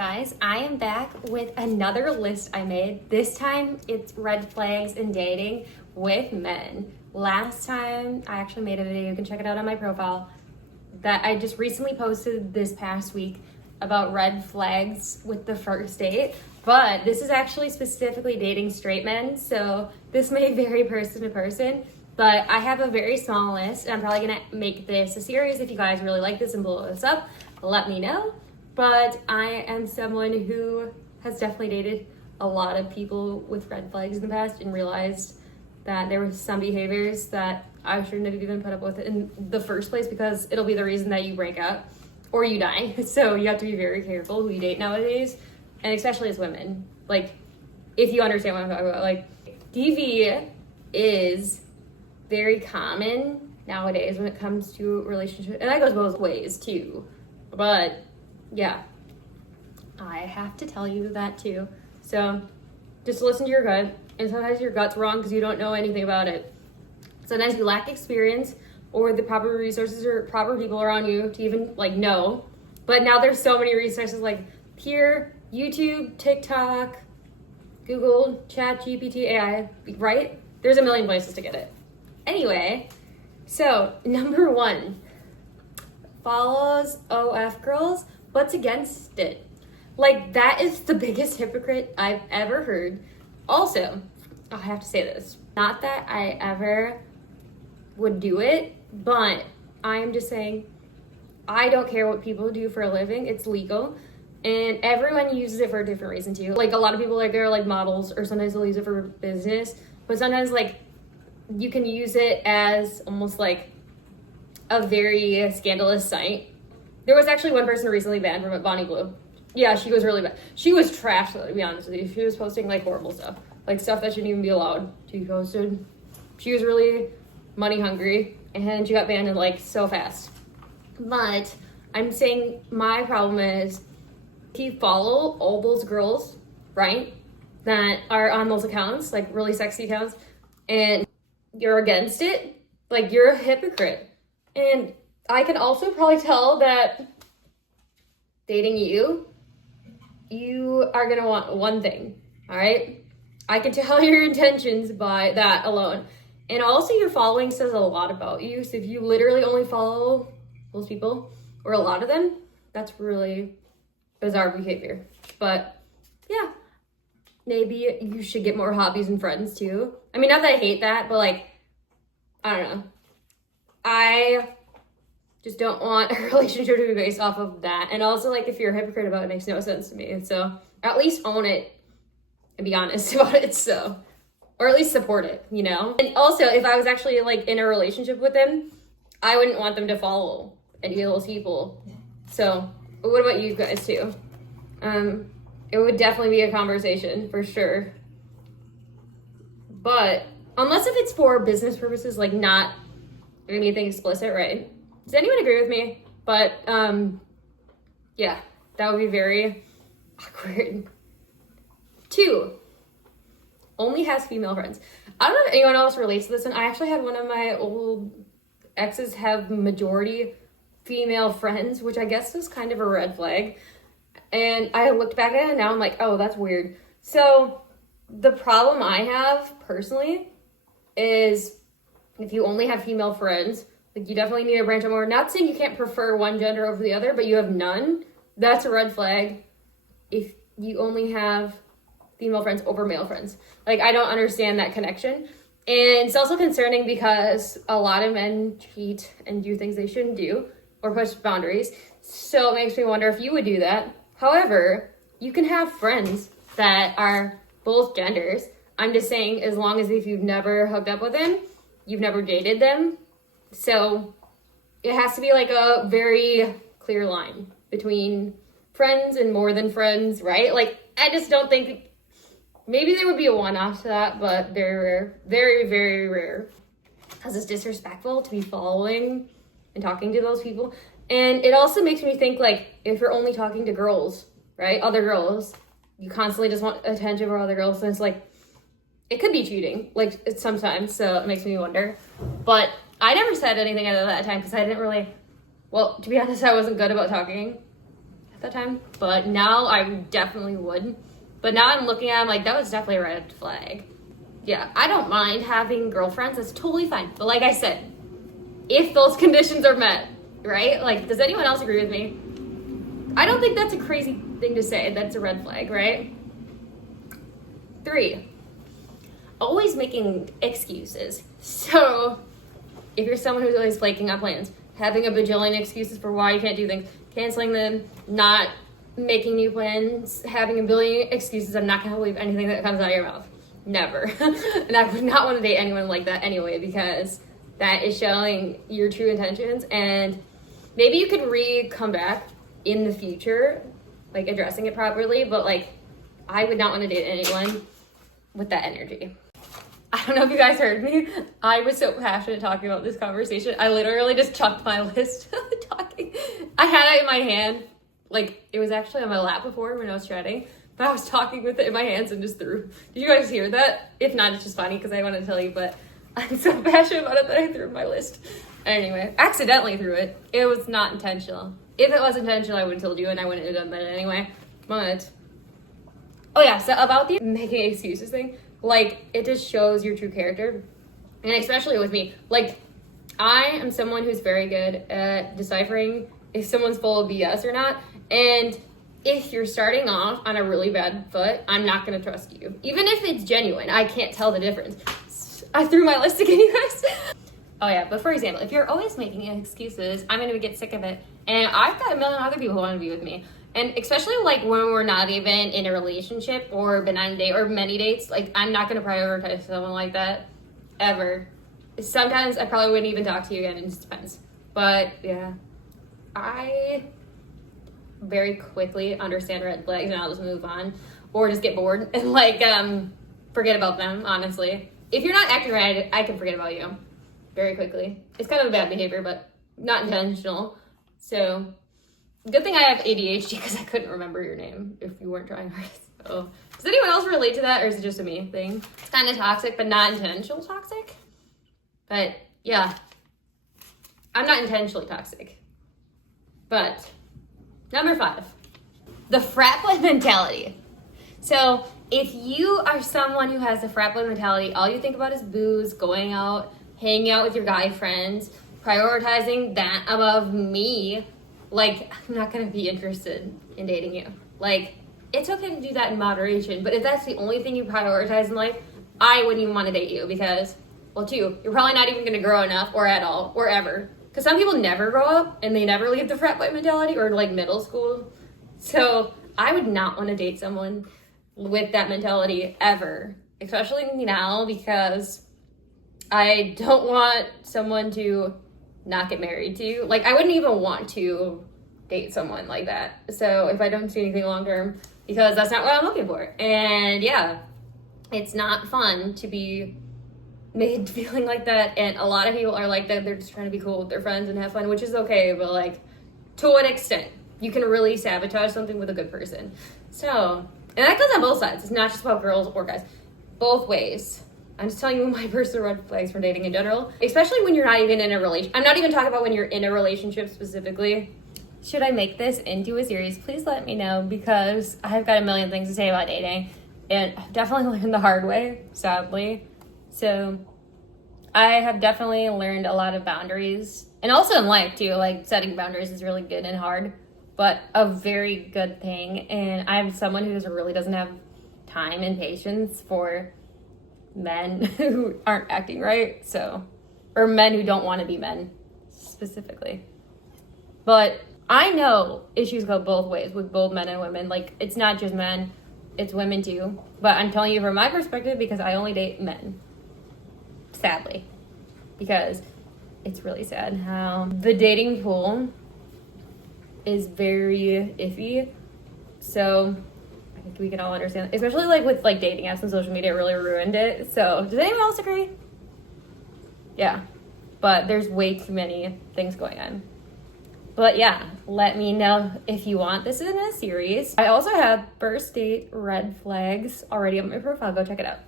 Guys, I am back with another list I made. This time it's red flags in dating with men. Last time I actually made a video, you can check it out on my profile, that I just recently posted this past week about red flags with the first date. But this is actually specifically dating straight men, so this may vary person to person. But I have a very small list, and I'm probably gonna make this a series. If you guys really like this and blow this up, let me know. But I am someone who has definitely dated a lot of people with red flags in the past and realized that there were some behaviors that I shouldn't have even put up with in the first place, because it'll be the reason that you break up or you die. So you have to be very careful who you date nowadays, and especially as women. Like, if you understand what I'm talking about, like, DV is very common nowadays when it comes to relationships, and that goes both ways too. But yeah, I have to tell you that too. So just listen to your gut, and sometimes your gut's wrong because you don't know anything about it. Sometimes you lack experience or the proper resources or proper people around you to even like know. But now there's so many resources like here, YouTube, TikTok, Google, Chat, GPT, AI, right? There's a million places to get it. Anyway, so number one, follows OF girls, but's against it. Like, that is the biggest hypocrite I've ever heard. Also, I have to say this, not that I ever would do it, but I am just saying, I don't care what people do for a living. It's legal, and everyone uses it for a different reason too. Like, a lot of people, like, they're like models, or sometimes they'll use it for business, but sometimes like you can use it as almost like a very scandalous site. There was actually one person recently banned from it, Bonnie Blue. Yeah, she was really bad. She was trash, though, to be honest with you. She was posting like horrible stuff, like stuff that shouldn't even be allowed to be posted. She was really money hungry, and she got banned like so fast. But I'm saying my problem is, if you follow all those girls, right, that are on those accounts, like really sexy accounts, and you're against it, like, you're a hypocrite. And I can also probably tell that dating you are gonna want one thing, all right? I can tell your intentions by that alone. And also your following says a lot about you. So if you literally only follow those people, or a lot of them, that's really bizarre behavior. But yeah, maybe you should get more hobbies and friends too. I mean, not that I hate that, but like, I don't know. I just don't want a relationship to be based off of that. And also, like, if you're a hypocrite about it, it makes no sense to me. And so at least own it and be honest about it. So, or at least support it, you know? And also, if I was actually like in a relationship with them, I wouldn't want them to follow any of those people. So what about you guys too? It would definitely be a conversation for sure. But unless if it's for business purposes, like not anything explicit, right? Does anyone agree with me? But yeah, that would be very awkward. 2, only has female friends. I don't know if anyone else relates to this, and I actually had one of my old exes have majority female friends, which I guess was kind of a red flag. And I looked back at it and now I'm like, oh, that's weird. So the problem I have personally is if you only have female friends, like, you definitely need to branch out more. Not saying you can't prefer one gender over the other, but you have none. That's a red flag if you only have female friends over male friends. Like, I don't understand that connection. And it's also concerning because a lot of men cheat and do things they shouldn't do or push boundaries. So it makes me wonder if you would do that. However, you can have friends that are both genders. I'm just saying, as long as if you've never hooked up with them, you've never dated them. So it has to be like a very clear line between friends and more than friends, right? Like, I just don't think, maybe there would be a one-off to that, but they're rare, very, very rare. Because it's disrespectful to be following and talking to those people. And it also makes me think, like, if you're only talking to girls, right, other girls, you constantly just want attention from other girls, and it's like, it could be cheating, like, it's sometimes, so it makes me wonder. But I never said anything at that time because I didn't really, well, to be honest, I wasn't good about talking. that time, but now I definitely would. But now I'm looking at him like, that was definitely a red flag. Yeah, I don't mind having girlfriends. That's totally fine. But like I said, if those conditions are met, right? Like, does anyone else agree with me? I don't think that's a crazy thing to say. That's a red flag, right? 3, always making excuses. So if you're someone who's always flaking on plans, having a bajillion excuses for why you can't do things, canceling them, not making new plans, having a billion excuses, I'm not going to believe anything that comes out of your mouth. Never. And I would not want to date anyone like that anyway, because that is showing your true intentions. And maybe you could come back in the future, like addressing it properly, but like, I would not want to date anyone with that energy. I don't know if you guys heard me. I was so passionate talking about this conversation. I literally just chucked my list talking. I had it in my hand. Like, it was actually on my lap before when I was shredding, but I was talking with it in my hands and just threw. Did you guys hear that? If not, it's just funny because I want to tell you, but I'm so passionate about it that I threw my list. Anyway, accidentally threw it. It was not intentional. If it was intentional, I would have told you and I wouldn't have done that anyway. But, oh yeah, so about the making excuses thing, like, it just shows your true character. And especially with me, like, I am someone who's very good at deciphering if someone's full of BS or not. And if you're starting off on a really bad foot, I'm not going to trust you. Even if it's genuine, I can't tell the difference. I threw my list again, you guys. Oh yeah, but for example, if you're always making excuses, I'm going to get sick of it. And I've got a million other people who want to be with me. And especially like when we're not even in a relationship or been on a date or many dates, like I'm not going to prioritize someone like that ever. Sometimes I probably wouldn't even talk to you again. It just depends. But yeah, I very quickly understand red flags and I'll just move on or just get bored and like forget about them, honestly. If you're not acting right, I can forget about you very quickly. It's kind of a bad behavior, but not intentional. So good thing I have ADHD because I couldn't remember your name if you weren't trying hard. So, does anyone else relate to that, or is it just a me thing? It's kind of toxic, but not intentional toxic. But yeah, I'm not intentionally toxic. But number 5, the frat boy mentality. So if you are someone who has the frat boy mentality, all you think about is booze, going out, hanging out with your guy friends, prioritizing that above me, like, I'm not going to be interested in dating you. Like, it's okay to do that in moderation, but if that's the only thing you prioritize in life, I wouldn't even want to date you because, well, 2, you're probably not even going to grow enough or at all or ever. Because some people never grow up and they never leave the frat boy mentality or, like, middle school. So I would not want to date someone with that mentality ever, especially now because I don't want someone to not get married to. Like, I wouldn't even want to date someone like that. So if I don't see anything long term, because that's not what I'm looking for. And yeah, it's not fun to be made feeling like that. And a lot of people are like that. They're just trying to be cool with their friends and have fun, which is okay. But like, to what extent? You can really sabotage something with a good person. So, and that goes on both sides. It's not just about girls or guys. Both ways. I'm just telling you my personal red flags for dating in general, especially when you're not even in a relationship. I'm not even talking about when you're in a relationship specifically. Should I make this into a series? Please let me know because I've got a million things to say about dating and I've definitely learned the hard way, sadly. So I have definitely learned a lot of boundaries and also in life too, like setting boundaries is really good and hard, but a very good thing. And I'm someone who really doesn't have time and patience for men who aren't acting right, so, or men who don't want to be men specifically. But I know issues go both ways with both men and women. Like, it's not just men, it's women too. But I'm telling you from my perspective because I only date men, sadly, because it's really sad how the dating pool is very iffy. So I think we can all understand, especially like with like dating apps and social media, it really ruined it. So does anyone else agree? Yeah, but there's way too many things going on. But yeah, let me know if you want this in a series. I also have first date red flags already on my profile. Go check it out.